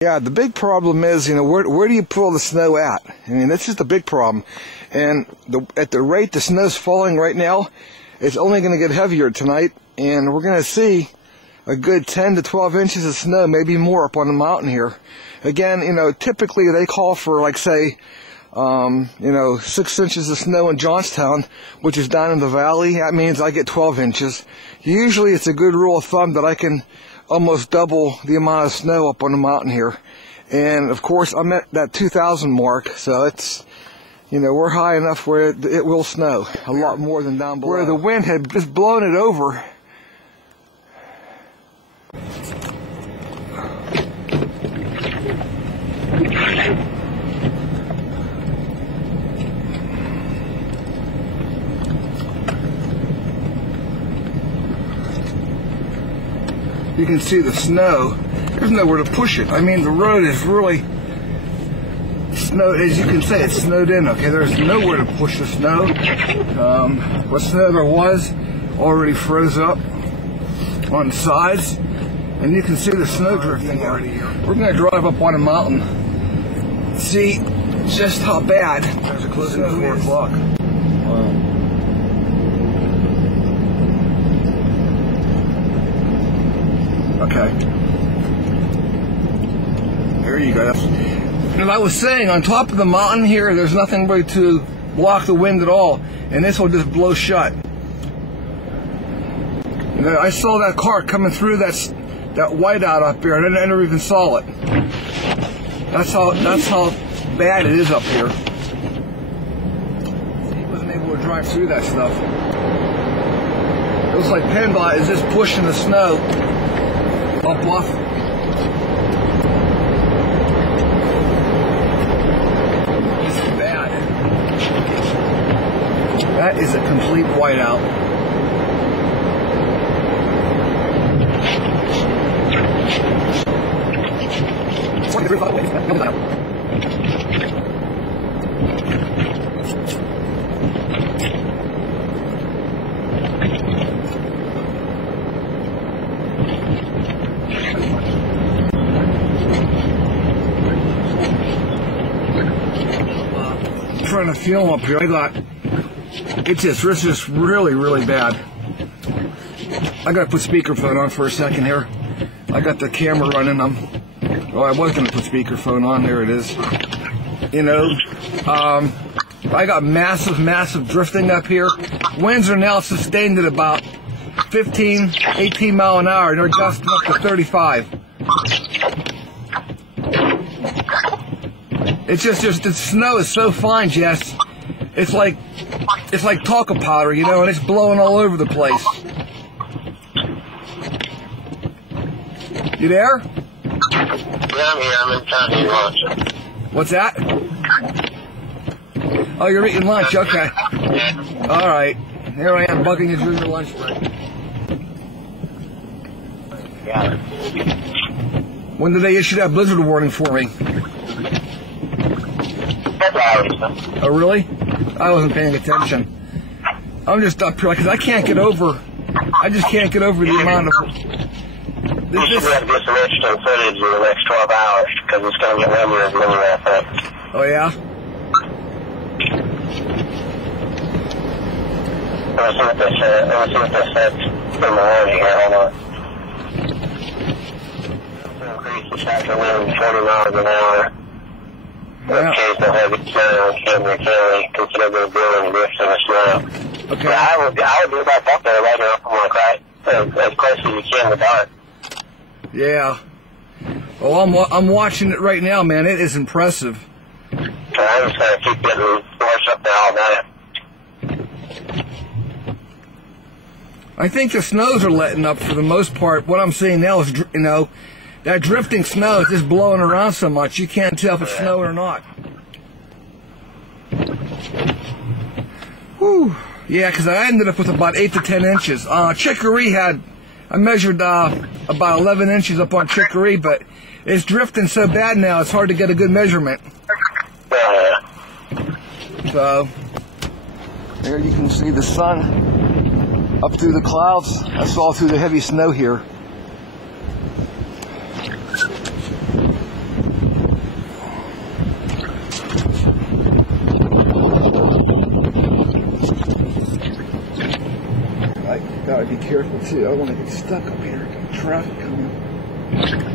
Yeah, the big problem is, where do you pull the snow at? I mean, that's just a big problem. And at the rate the snow's falling right now, it's only going to get heavier tonight, and we're going to see a good 10 to 12 inches of snow, maybe more up on the mountain here. Again, typically they call for, like, say, 6 inches of snow in Johnstown, which is down in the valley. That means I get 12 inches. Usually it's a good rule of thumb that I can almost double the amount of snow up on the mountain here. And of course I'm at that 2,000 mark, so it's, we're high enough where it will snow a lot more than down below, where the wind had just blown it over. You can see the snow. There's nowhere to push it. I mean, the road is really snowed. As you can see, it's snowed in. Okay, there's nowhere to push the snow. What snow there was already froze up on the sides, and you can see the snow drifting already here. We're going to drive up on a mountain, see just how bad. There's a closing at 4 o'clock. Wow. Okay. There you go. And I was saying, on top of the mountain here, there's nothing really to block the wind at all, and this will just blow shut. I saw that car coming through that whiteout up here, and I never even saw it. That's how bad it is up here. He wasn't able to drive through that stuff. It looks like PennDOT is just pushing the snow up off. This is bad. That is a complete whiteout. Trying to film up here. I thought it's just really, really bad. I gotta put speakerphone on for a second here. I got the camera running. I was gonna put speakerphone on. There it is. I got massive drifting up here. Winds are now sustained at about 15, 18 mile an hour, and they're gusting up to 35. It's just the snow is so fine, Jess. It's like talcum powder, and it's blowing all over the place. You there? Yeah, I'm here. I'm in town eating lunch. What's that? Oh, you're eating lunch. Okay. All right. Here I am bugging you through your lunch break. Got it. When did they issue that blizzard warning for me? Oh, really? I wasn't paying attention. I'm just up here because I just can't get over the amount of... You should have to get some interesting footage in the next 12 hours because it's going to get warmer and warmer, I think. Oh, yeah? Let's see what they said from the warning here. Hold on. Increase this afternoon 40 miles an hour. Yeah. Occasional heavy snow in Camden County, considerable blowing drifts in the snow. Okay. Yeah, I would be back up there right now, right as close as you can to dark. Yeah. Well, I'm watching it right now, man. It is impressive. So I'm just gonna keep getting worse up there all night. I think the snows are letting up for the most part. What I'm seeing now is, that drifting snow is just blowing around so much you can't tell if it's snowing or not. Whew. Yeah, because I ended up with about 8 to 10 inches. Chicory I measured about 11 inches up on Chicory, but it's drifting so bad now it's hard to get a good measurement. So, there you can see the sun up through the clouds. That's all through the heavy snow here. Gotta be careful too. I don't want to get stuck up here. Traffic coming.